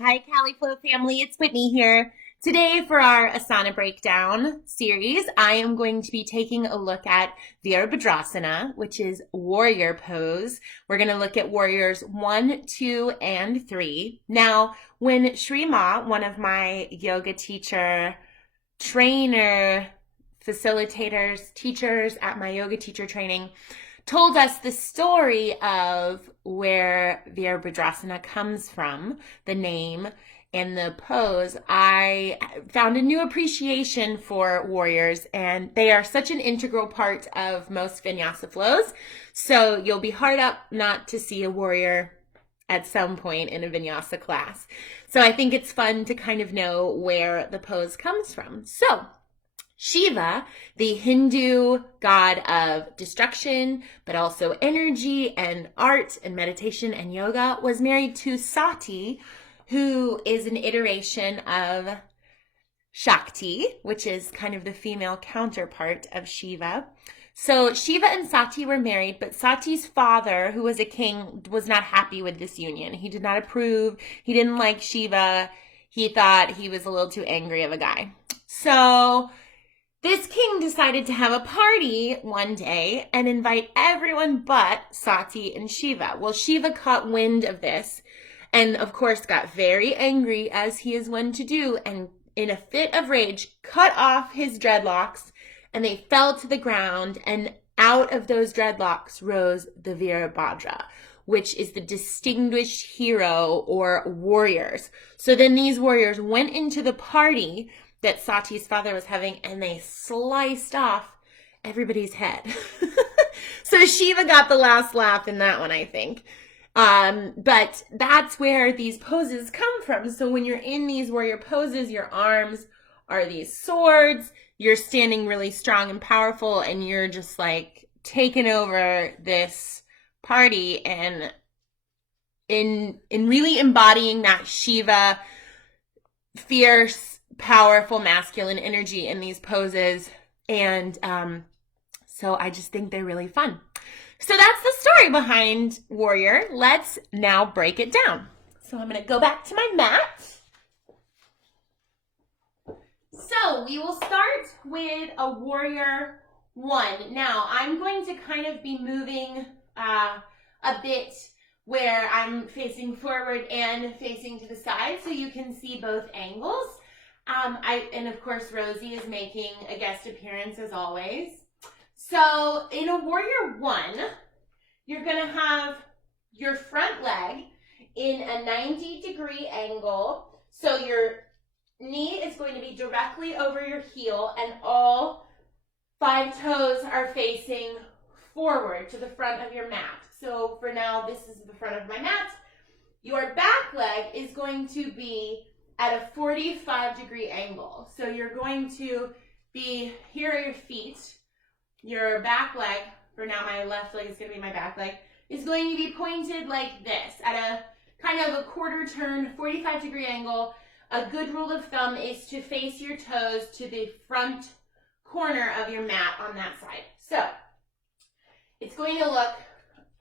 Hi, CaliFlow family. It's Whitney here. Today, for our Asana Breakdown series, I am going to be taking a look at Virabhadrasana, which is warrior pose. We're going to look at warriors 1, 2, and 3. Now, when Shri Ma, one of my yoga teacher, trainer, facilitators, teachers at my yoga teacher training, told us the story of where Virabhadrasana comes from, the name and the pose, I found a new appreciation for warriors, and they are such an integral part of most vinyasa flows. So you'll be hard up not to see a warrior at some point in a vinyasa class. So I think it's fun to kind of know where the pose comes from. So Shiva, the Hindu god of destruction, but also energy and art and meditation and yoga, was married to Sati, who is an iteration of Shakti, which is kind of the female counterpart of Shiva. So Shiva and Sati were married, but Sati's father, who was a king, was not happy with this union. He did not approve. He didn't like Shiva. He thought he was a little too angry of a guy. So this king decided to have a party one day and invite everyone but Sati and Shiva. Well, Shiva caught wind of this and, of course, got very angry, as he is one to do, and in a fit of rage, cut off his dreadlocks, and they fell to the ground, and out of those dreadlocks rose the Virabhadra, which is the distinguished hero or warriors. So then these warriors went into the party that Sati's father was having, and they sliced off everybody's head. So Shiva got the last laugh in that one, I think. But that's where these poses come from. So when you're in these warrior poses, your arms are these swords, you're standing really strong and powerful, and you're just like taking over this party and in really embodying that Shiva fierce, powerful masculine energy in these poses. And so I just think they're really fun. So that's the story behind Warrior. Let's now break it down. So I'm going to go back to my mat. So we will start with a Warrior 1. Now I'm going to kind of be moving a bit where I'm facing forward and facing to the side so you can see both angles. And of course, Rosie is making a guest appearance as always. So in a Warrior 1, you're going to have your front leg in a 90-degree angle. So your knee is going to be directly over your heel, and all 5 toes are facing forward to the front of your mat. So for now, this is the front of my mat. Your back leg is going to be at a 45-degree angle. So you're going to be, here are your feet. Your back leg, for now my left leg is going to be my back leg, is going to be pointed like this at a kind of a quarter turn, 45-degree angle. A good rule of thumb is to face your toes to the front corner of your mat on that side. So it's going to look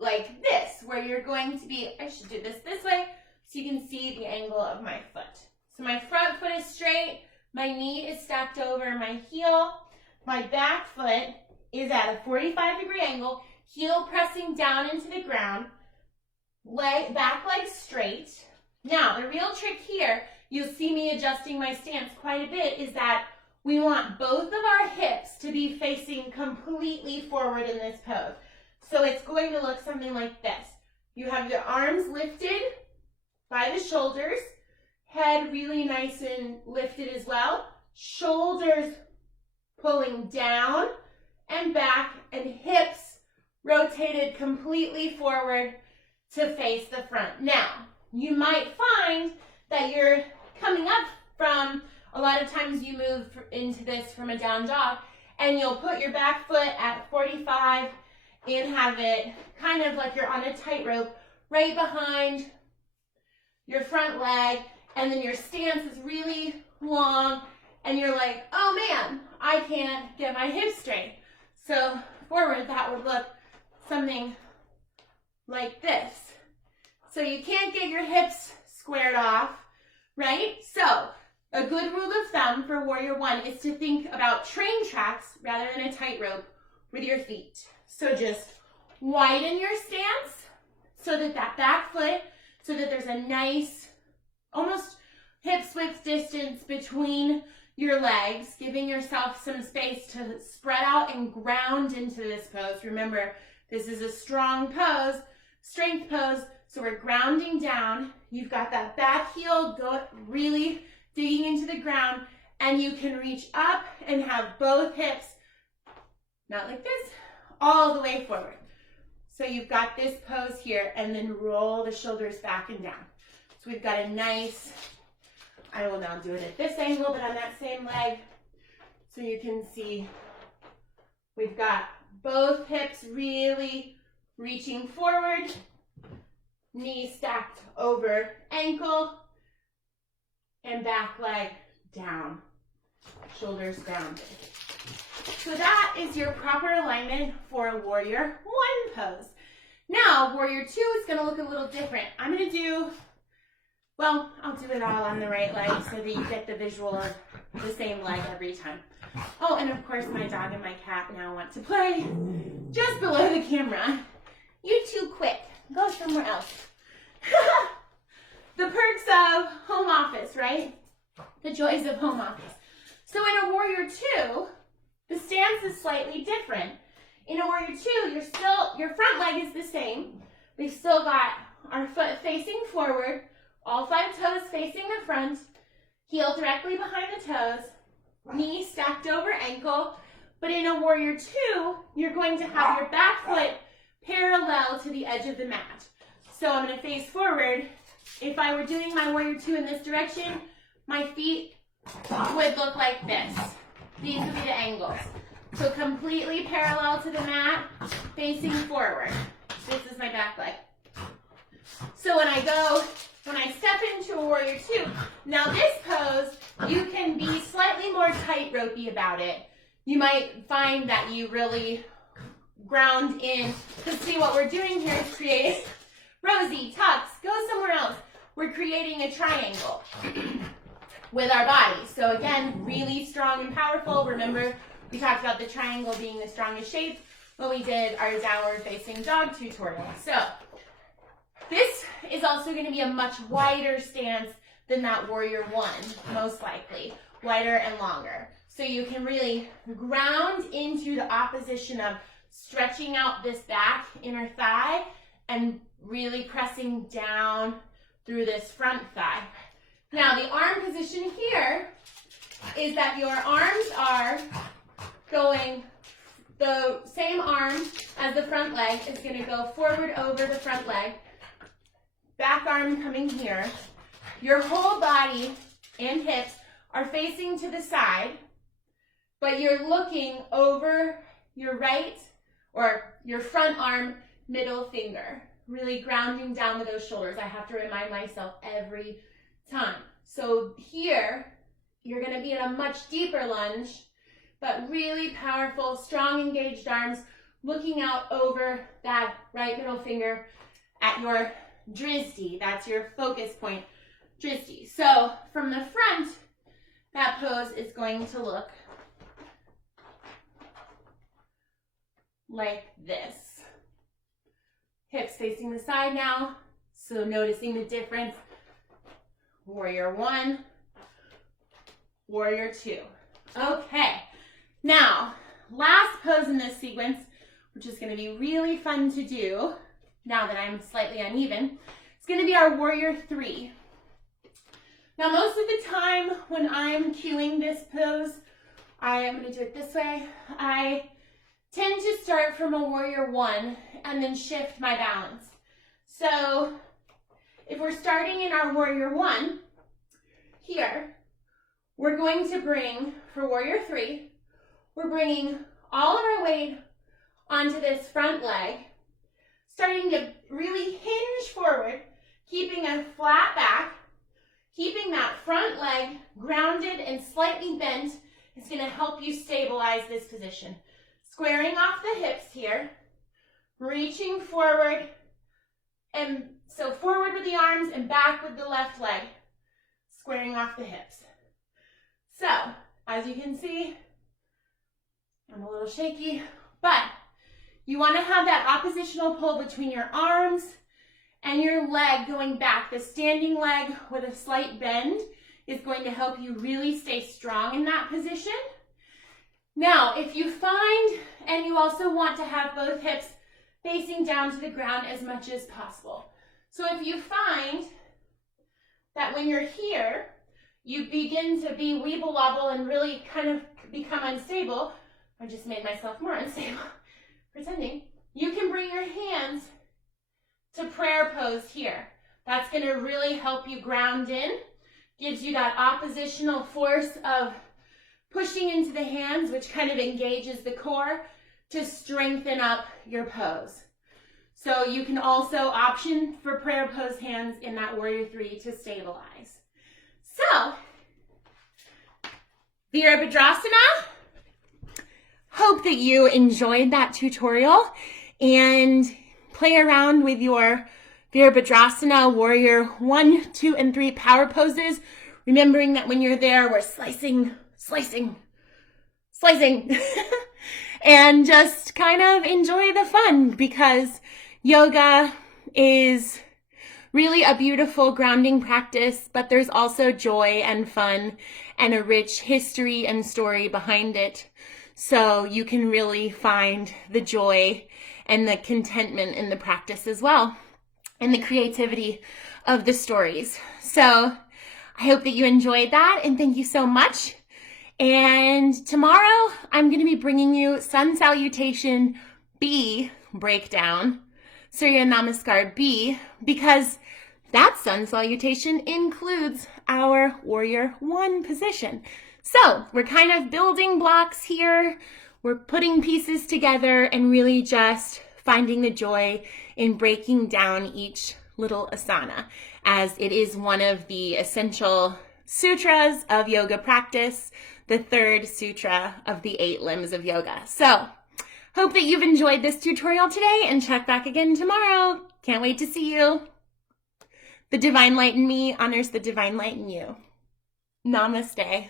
like this, where you're going to be, I should do this way so you can see the angle of my foot. So my front foot is straight, my knee is stacked over my heel, my back foot is at a 45-degree angle, heel pressing down into the ground, back leg straight. Now, the real trick here, you'll see me adjusting my stance quite a bit, is that we want both of our hips to be facing completely forward in this pose. So it's going to look something like this. You have your arms lifted by the shoulders, head really nice and lifted as well, shoulders pulling down and back, and hips rotated completely forward to face the front. Now, you might find that you're coming up from, a lot of times you move into this from a down dog, and you'll put your back foot at 45 and have it kind of like you're on a tightrope right behind your front leg, and then your stance is really long, and you're like, oh man, I can't get my hips straight. So forward, that would look something like this. So you can't get your hips squared off right? So a good rule of thumb for warrior one is to think about train tracks rather than a tightrope with your feet. So just widen your stance so that back foot, so that there's a nice, almost hips width distance between your legs, giving yourself some space to spread out and ground into this pose. Remember, this is a strong pose, strength pose, so we're grounding down. You've got that back heel really digging into the ground, and you can reach up and have both hips, not like this, all the way forward. So you've got this pose here, and then roll the shoulders back and down. So we've got a nice, I will now do it at this angle, but on that same leg, so you can see we've got both hips really reaching forward, knee stacked over ankle, and back leg down, shoulders grounded. So that is your proper alignment for a warrior one pose. Now, warrior two is going to look a little different. I'm going to do, well, I'll do it all on the right leg so that you get the visual of the same leg every time. Oh, and of course my dog and my cat now want to play just below the camera. You too quick. Go somewhere else. The perks of home office, right? The joys of home office. So in a warrior two, the stance is slightly different. In a warrior two, your front leg is the same. We've still got our foot facing forward, all 5 toes facing the front, heel directly behind the toes, knee stacked over ankle. But in a warrior two, you're going to have your back foot parallel to the edge of the mat. So I'm going to face forward. If I were doing my warrior two in this direction, my feet would look like this. These would be the angles. So completely parallel to the mat, facing forward. This is my back leg. So when I step into a warrior two, now this pose, you can be slightly more tight-ropey about it. You might find that you really ground in, because see what we're doing here is create, Rosie, Tux, go somewhere else. We're creating a triangle with our body. So again, really strong and powerful. Remember, we talked about the triangle being the strongest shape when we did our downward facing dog tutorial. So this is also going to be a much wider stance than that warrior one, most likely, wider and longer. So you can really ground into the opposition of stretching out this back inner thigh and really pressing down through this front thigh. Now the arm position here is that your arms are going, the same arm as the front leg is going to go forward over the front leg, back arm coming here. Your whole body and hips are facing to the side, but you're looking over your right or your front arm, middle finger, really grounding down with those shoulders. I have to remind myself every time. So here, you're going to be in a much deeper lunge, but really powerful, strong engaged arms, looking out over that right middle finger at your dristy. That's your focus point, dristy. So from the front, that pose is going to look like this. Hips facing the side now, so noticing the difference. Warrior one, warrior two. Okay, now last pose in this sequence, which is going to be really fun to do now that I'm slightly uneven, it's going to be our warrior three. Now most of the time when I'm cueing this pose, I am going to do it this way. I tend to start from a warrior one and then shift my balance. So if we're starting in our warrior one, here, we're going to bring, for warrior three, we're bringing all of our weight onto this front leg, starting to really hinge forward, keeping a flat back, keeping that front leg grounded and slightly bent is going to help you stabilize this position. Squaring off the hips here, reaching forward, and so forward with the arms and back with the left leg. squaring off the hips. So, as you can see, I'm a little shaky, but you want to have that oppositional pull between your arms and your leg going back. The standing leg with a slight bend is going to help you really stay strong in that position. Now, if you find, and you also want to have both hips facing down to the ground as much as possible. So if you find that when you're here, you begin to be weeble wobble and really kind of become unstable, I just made myself more unstable, pretending, you can bring your hands to prayer pose here. That's going to really help you ground in, gives you that oppositional force of pushing into the hands, which kind of engages the core to strengthen up your pose. So you can also option for prayer pose hands in that Warrior 3 to stabilize. So, Virabhadrasana. Hope that you enjoyed that tutorial and play around with your Virabhadrasana Warrior 1, 2, and 3 power poses. Remembering that when you're there, we're slicing, and just kind of enjoy the fun, because yoga is really a beautiful grounding practice, but there's also joy and fun and a rich history and story behind it. So you can really find the joy and the contentment in the practice as well, and the creativity of the stories. So I hope that you enjoyed that, and thank you so much. And tomorrow I'm going to be bringing you Sun Salutation B breakdown, Surya Namaskar B, because that Sun Salutation includes our Warrior 1 position. So we're kind of building blocks here. We're putting pieces together and really just finding the joy in breaking down each little asana, as it is one of the essential sutras of yoga practice, the third sutra of the 8 limbs of yoga. So hope that you've enjoyed this tutorial today, and check back again tomorrow. Can't wait to see you. The divine light in me honors the divine light in you. Namaste.